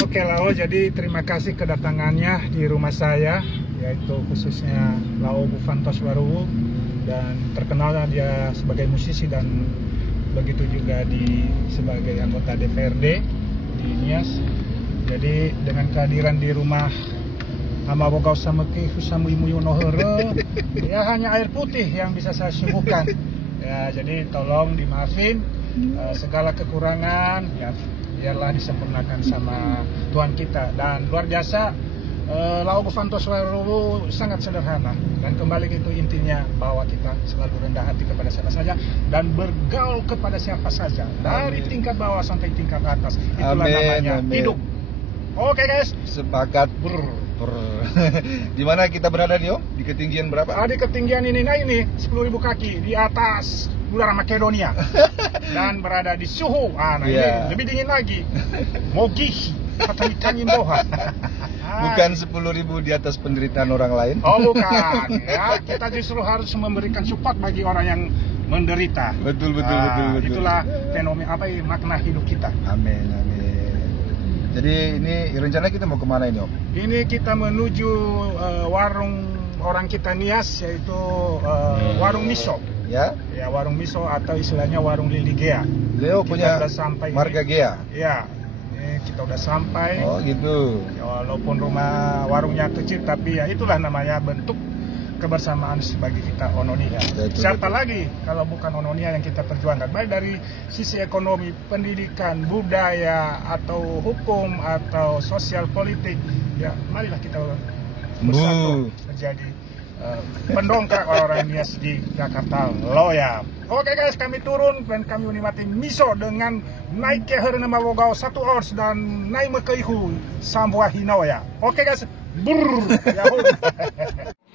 Oke Lao, jadi terima kasih kedatangannya di rumah saya, yaitu khususnya Lao Bufantos Waruwu, dan terkenalnya dia sebagai musisi dan begitu juga sebagai anggota DPRD di Nias. Jadi dengan kehadiran di rumah Amabogau Sameki Husamu Imuyunohere, ya hanya air putih yang bisa saya suguhkan. Ya, jadi tolong dimaafin segala kekurangan, ya biarlah disempurnakan sama Tuhan kita. Dan luar biasa, Lao Bufantos Waruwu sangat sederhana, dan kembali itu intinya bahwa kita selalu rendah hati kepada siapa saja dan bergaul kepada siapa saja, dari tingkat bawah sampai tingkat atas. Itulah namanya hidup. Oke guys, sepakat. Di mana kita berada nih Om? Di ketinggian berapa? Di ketinggian ini 10.000 kaki di atas Udara Makedonia dan berada di suhu ini lebih dingin lagi. Mogih kata ikannya Doha. Bukan 10.000 di atas penderitaan orang lain. Oh bukan, ya kita justru harus memberikan support bagi orang yang menderita. Betul. Itulah fenomena makna hidup kita. Amin. Jadi ini rencana kita mau kemana ini Om? Ini kita menuju warung orang kita Nias, yaitu warung miso. Ya, warung miso atau istilahnya warung Lili Gea. Leo punya marga Gea. Ya, kita udah sampai. Oh gitu. Ya, walaupun rumah warungnya kecil, tapi ya itulah namanya bentuk kebersamaan bagi kita Ononia. Siapa lagi kalau bukan Ononia yang kita perjuangkan, baik dari sisi ekonomi, pendidikan, budaya, atau hukum, atau sosial politik. Ya, marilah kita bersatu menjadi pendongkrak orang Nias di Jakarta Loya. Oke guys, kami turun dan kami menikmati miso dengan naik ke Herna Mabogau 1 ors dan naik Mekeihu Sambuah Hinoya. Oke guys,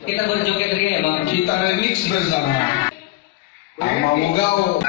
Kita berjoget ria Bang. Kita remix bersama Amabogau.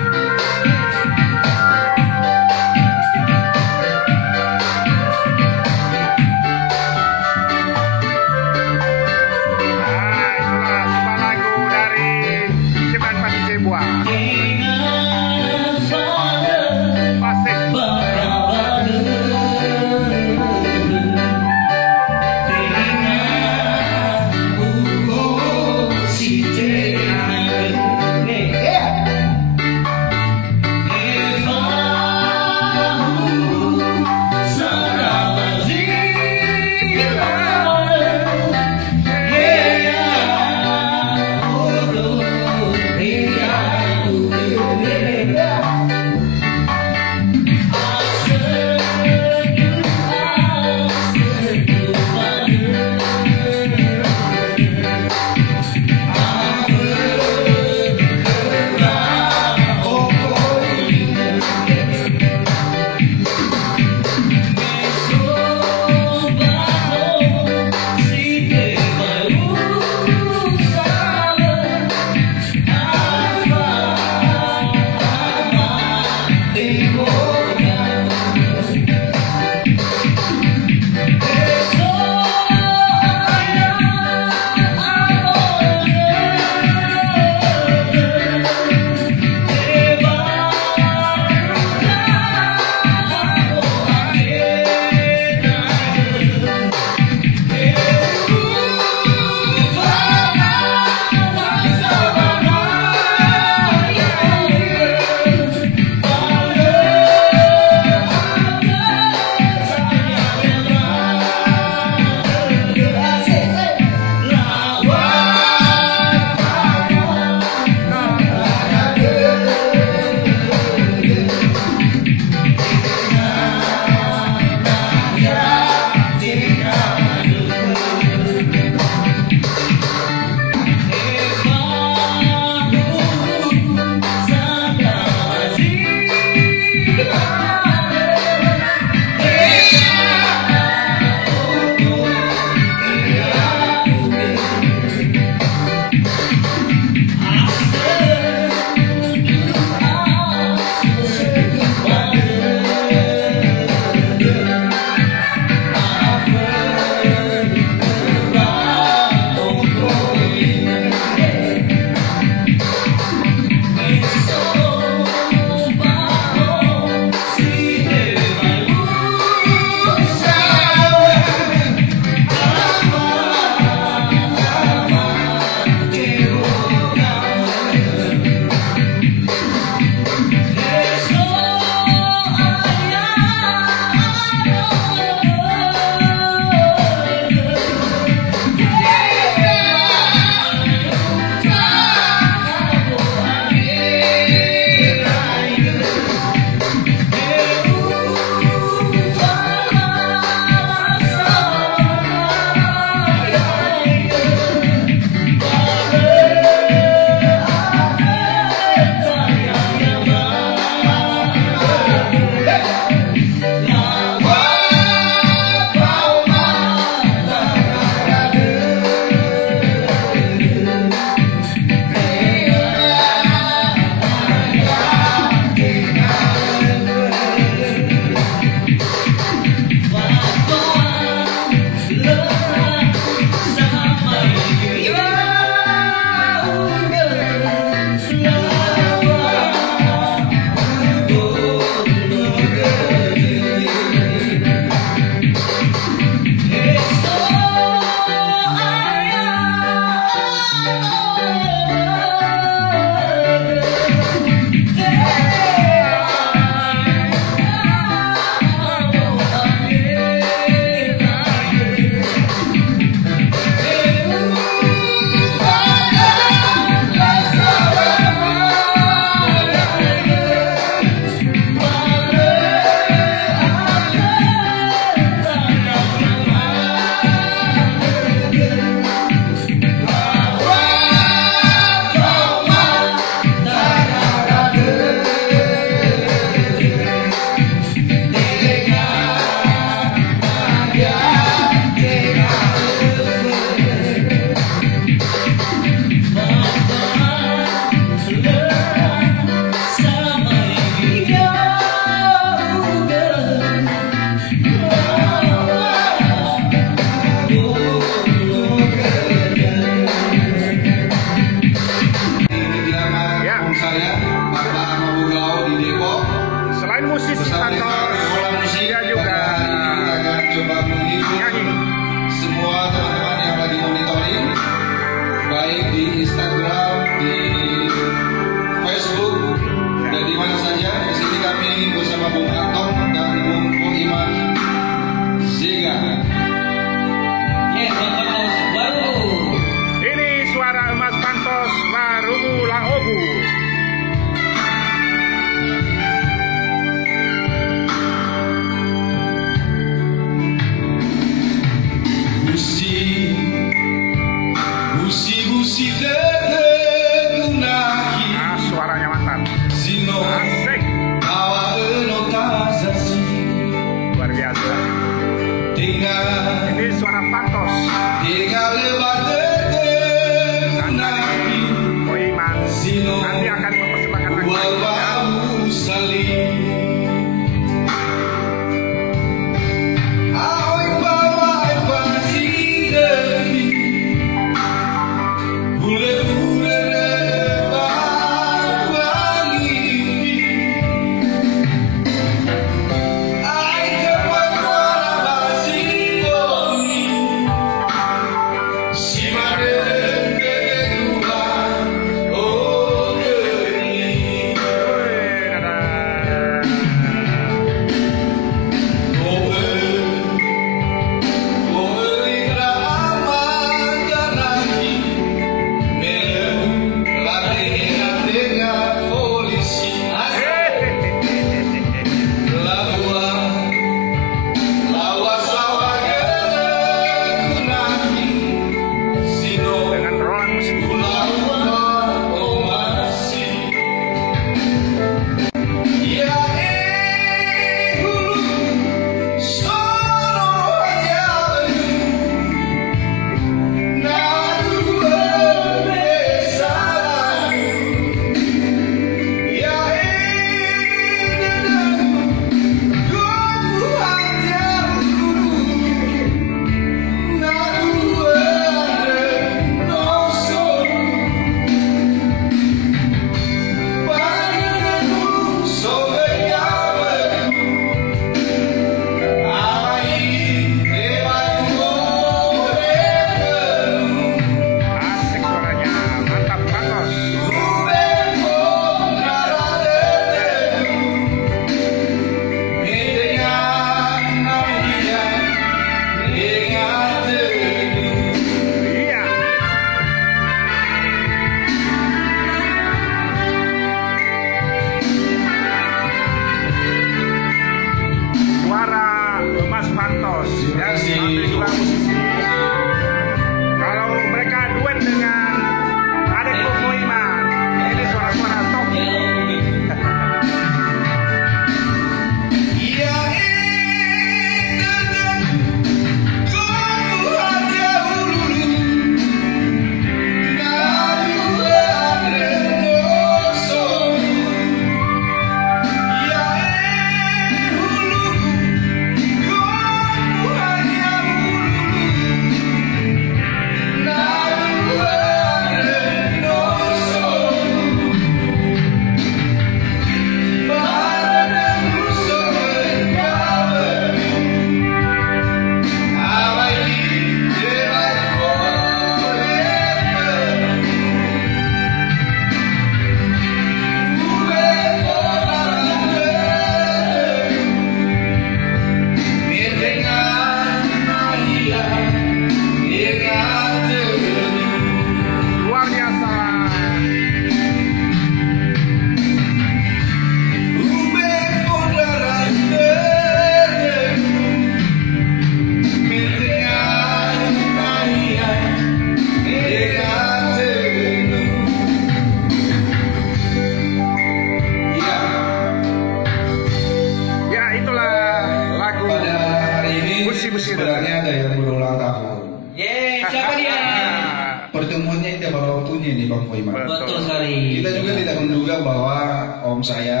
pertemuannya indah pada waktunya ini Bang Foiman. Betul sekali. Kita juga tidak menduga bahwa om saya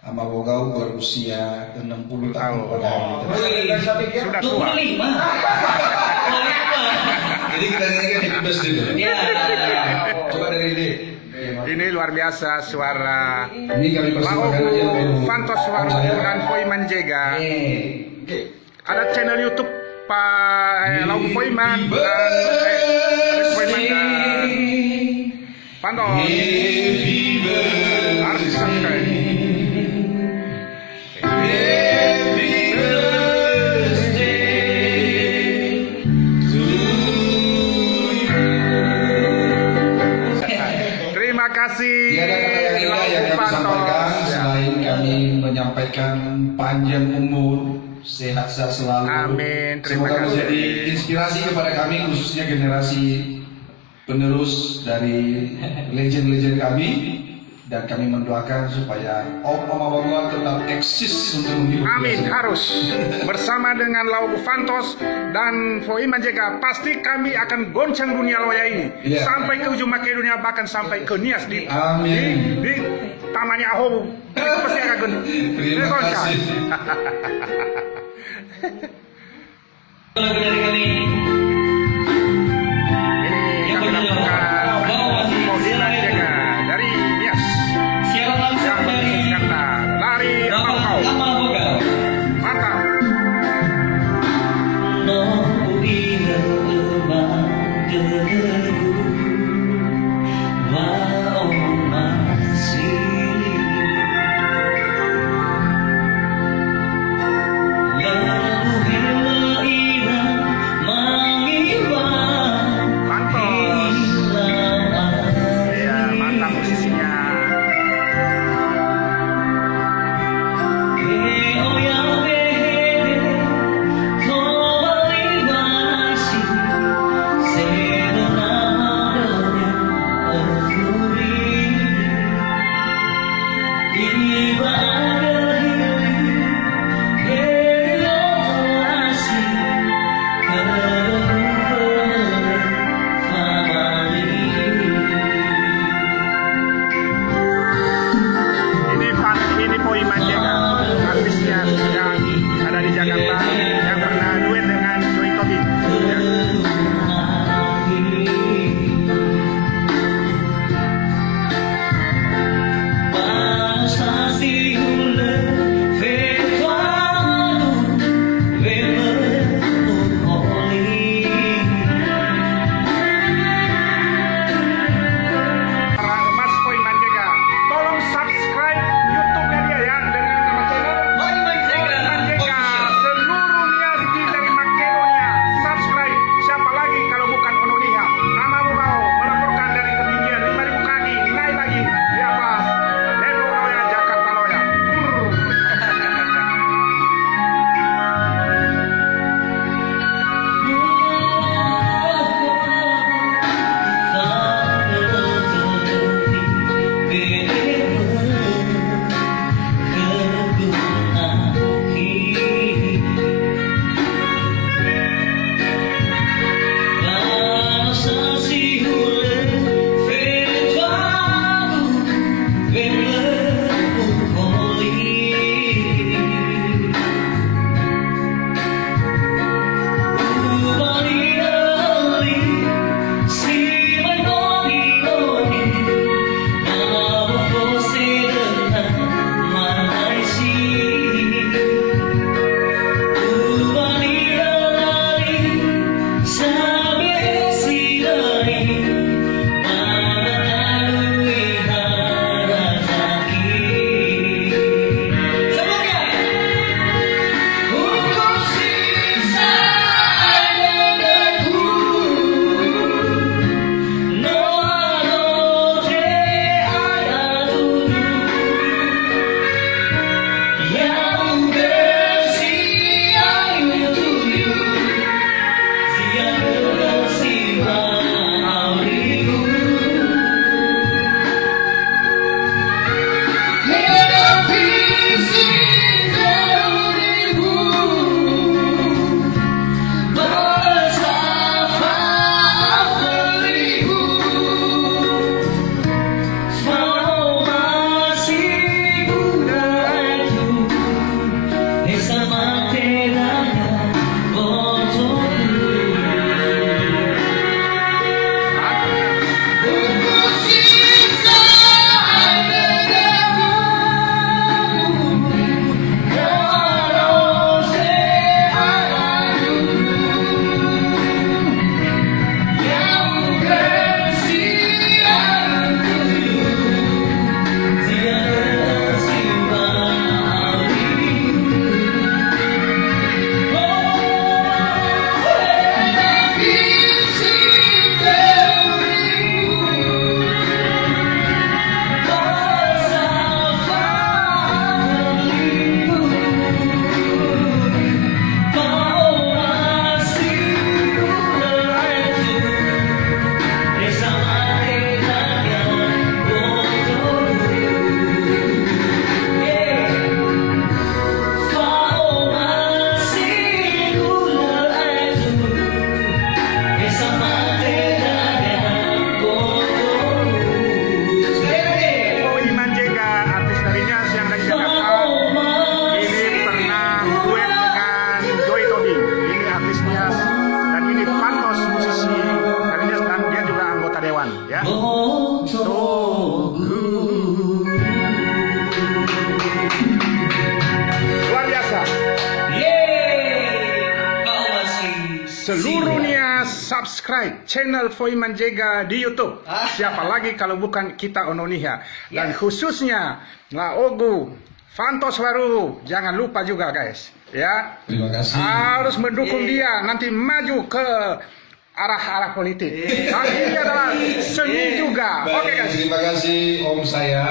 sama Bogau berusia 60 tahun pada hari ini. Sudah tua. 25. Jadi kita nyanyikan happy birthday dulu. Ya. Coba dari ini. Ini luar biasa suara Ini kami persembahkan aja Laobu untuk Fantos om Warubu saya. dan Foiman Jega. Oke. Ada channel YouTube Pak Laobu Foiman dan Foiman dan Fantos. Happy birthday. Harus di-subscribe. Happy birthday to Terima kasih. Tiada kata yang indah yang kami sampaikan selain kami menyampaikan panjang umur, sehat-sehat selalu. Amin. Terima Semoga kasih. menjadi inspirasi kepada kami khususnya generasi penerus dari legend-legend kami, dan kami mendoakan supaya Om Abagua tetap eksis untuk menghibur. Amin, harus bersama dengan Laobu Fantos dan Foiman Jega pasti kami akan goncang dunia loya ini Iya. sampai ke ujung Makedonia, bahkan sampai ke Nias di Amin. di tamannya Ahobu. Itu pasti akan Terima goncang. kasih. Lagu dari kami. Ini kami lakukan Foiman Jega dari Nias Siaran langsung yang dari Jakarta. Lari Bapak Bangkau. Kamal Bogau. Mantap. No ubinger magagago Waong masih Lalu hela irang kawan ya. Luar biasa. Kau masih Seluruhnya subscribe channel Foiman Jega di YouTube. Siapa lagi kalau bukan kita Ononiha. Dan khususnya Laogu Fantos Waruhu. Jangan lupa juga guys. Ya, Terima kasih. harus mendukung dia nanti maju ke arah-arah politik. Ini adalah seni juga. Oke guys. Terima kasih Om saya.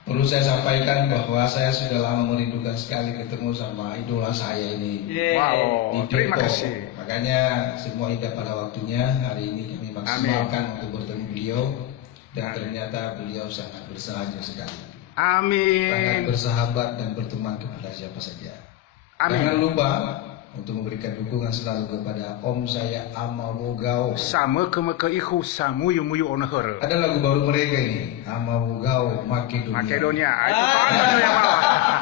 Perlu saya sampaikan bahwa saya sudah lama merindukan sekali ketemu sama idola saya ini. Wow, Di terima Depok. kasih. Makanya semua indah pada waktunya. Hari ini kami maksimalkan untuk bertemu beliau. Dan ternyata beliau sangat bersahaja sekali. Sangat Amin. bersahabat dan berteman kepada siapa saja. Amin. Jangan lupa untuk memberikan dukungan selalu kepada Om saya Amawogao. Sama ke ihu samuyu muyu onehor. Ada lagu baru mereka ini, Amawogao Makedonia. Makedonia. Itu pantas yang bawah.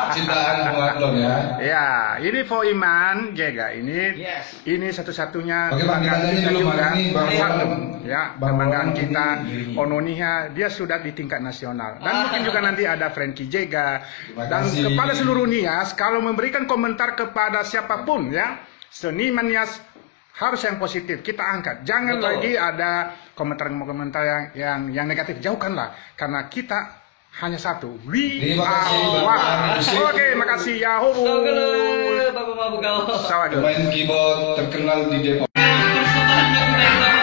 Cintaan Muatlon ya. Ya, ini Foiman Jega ini. Yes. Ini satu-satunya Oke, Bang, kita tanya dulu, Bang. Ini Bang Satu, Wawan. ya, Bang kebanggaan Wawan kita ini. Ononiha dia sudah di tingkat nasional dan mungkin juga nanti ada Frankie Jega Terima dan kasih. kepada seluruh Nias kalau memberikan komentar kepada siapapun ya seniman Nias harus yang positif kita angkat jangan Betul. lagi ada komentar-komentar yang negatif jauhkanlah karena kita hanya satu we Terima kasih, are Bapak one. Musik. Oke makasih Yahoo Bapak Mabukau. Sawadee. Pemain keyboard terkenal di Depok. Persembahan lagu dari Bapak